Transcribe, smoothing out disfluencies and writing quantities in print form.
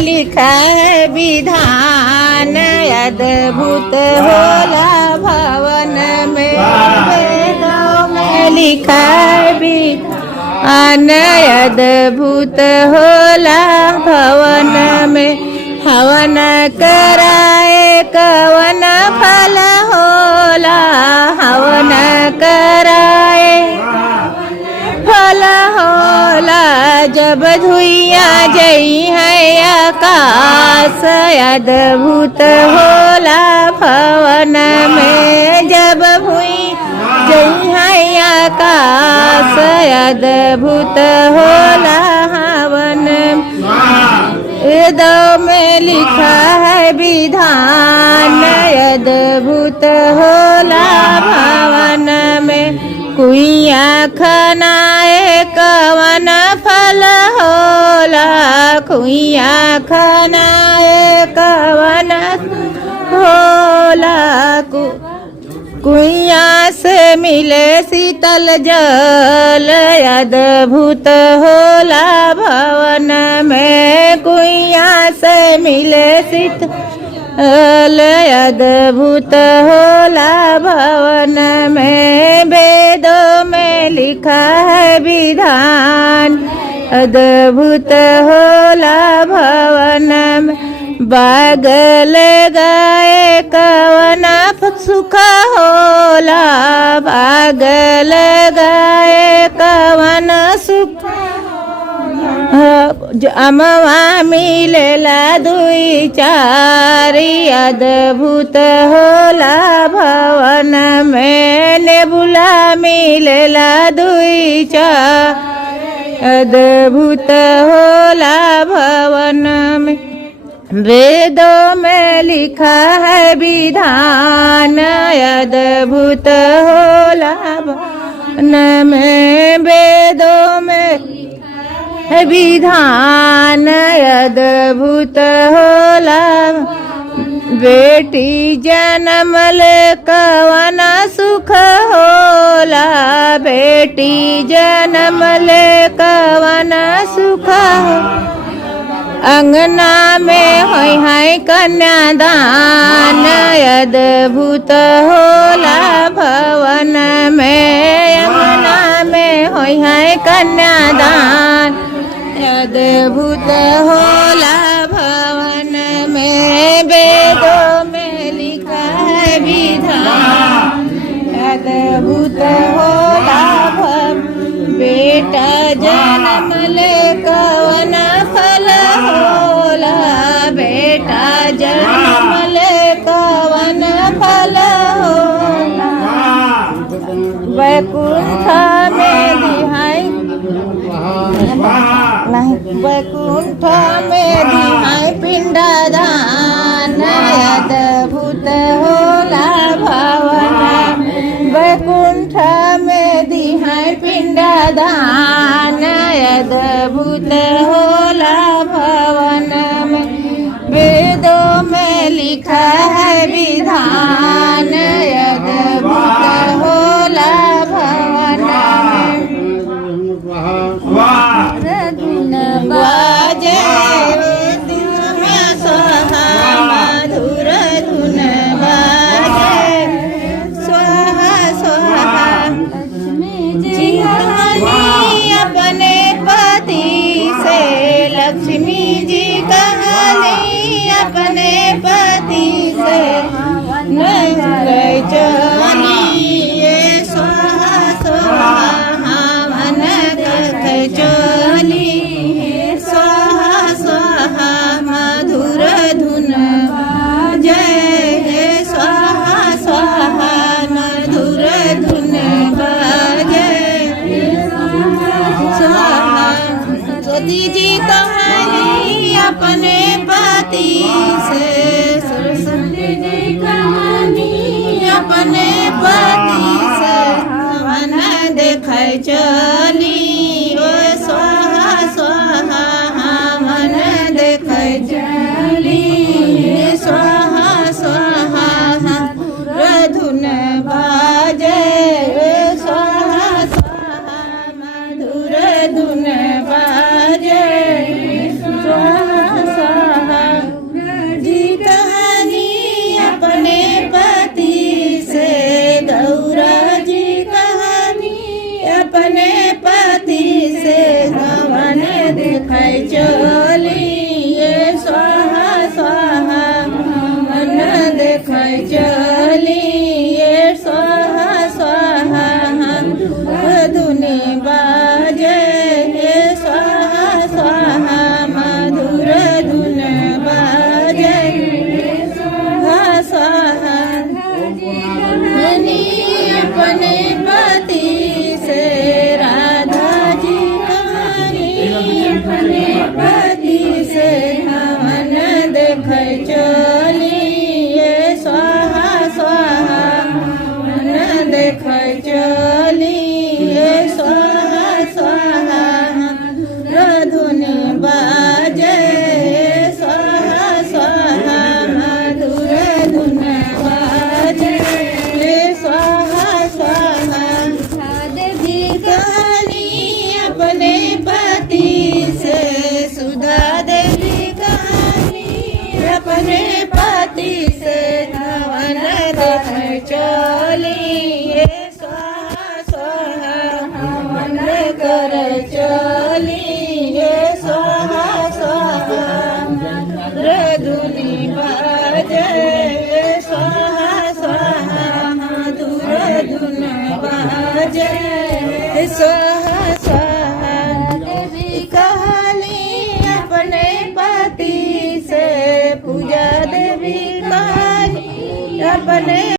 लिखा है विधान अद्भुत होला भवन में। वेदों में लिखा है विधान अद्भुत होला भवन में। हवन कराए कवन फल होला, हवन कराए फल होला। जब धुइया जई है आकाश अद्भुत होला भवन में। जब भुई जई है आकाश अद्भुत होला हवन। वेदों में लिखा है विधान अद्भुत होला भवन में। कुइया खनाए कवन फल होला, कुइया खनाए कवन होला। कुइया से मिले शीतल जल अद्भुत होला भवन में। कुइया से मिले शीतल अद्भुत होला भवन में। वेदों में लिखा है विधान अद्भुत होला भवन में। बाग लगाए कवन सुख होला, बाग लगाए कवन सुख। अमवा मिलेला दुई चारी अद्भुत होला भवन में। नेबुला मिलेला दुई चार अद्भुत होला भवन में। वेदों में लिखा है विधान अद्भुत होला भवन में। वेदों में विधान अद्भुत होला। बेटी जन्मल कवन सुख होला, बेटी जन्मल कवन सुख होला। अंगना में होय है कन्यादान अद्भुत होला भवन में। अंगना में होय है कन्यादान अद्भुत होला भवन में। वेदों में लिखा है विधान अद्भुत होला भवन। बेटा जन्म ले कवन फल होला, बेटा जन्म ले कवन फल होला। वैकुंठ में दिहाई नहीं, वैकुंठ में दिहाई पिंडदान अद्भुत होला भवन। वैकुंठ में दिहाई पिंडदान अद्भुत होला भवन में। वेदों में लिखा है विधान अद्भुत होला भवन में। बाजे स्वाहा मधुर धुन बाजे स्वाहा स्वाहा। जी अपने पति से लक्ष्मी जी कहली अपने पति से नहीं चली। ये स्वाहा स्वाहा हवन कख चली। स्वाहा स्वाहा मधुर धुन जय। स्वाहा स्वाहा मधुर धुन बाजे स्वाहा। सरस्वती जी कहानी अपने पति से, सरस्वती जी कहानी अपने पति से हवन देख चली। ओ स्वाहा स्वाहा हवन देख चली। स्वाहा स्वाहा धुन बाजे स्वाहा स्वाहा मधुर धुन बाजे स्वाहा स्वाहा। चली ये स्वाहा स्वाहा मन देख चली ये स्वाहा स्वाहा धुनि बाजे स्वाहा स्वाहा मधुर धुन बाजे स्वाहा स्वाहा देवी कहानी अपने पति से सुधा देवी कहानी अपने पति से धवन देख चली ये स्वाहा स्वाहा हवन कर चली ये स्वाहा स्वाहा धुनि बाजे स्वाहा स्वाहा मधुर धुन बाजे स्वाहा स्वाहा देवी कहानी अपने पति से पूजा देवी कहानी अपने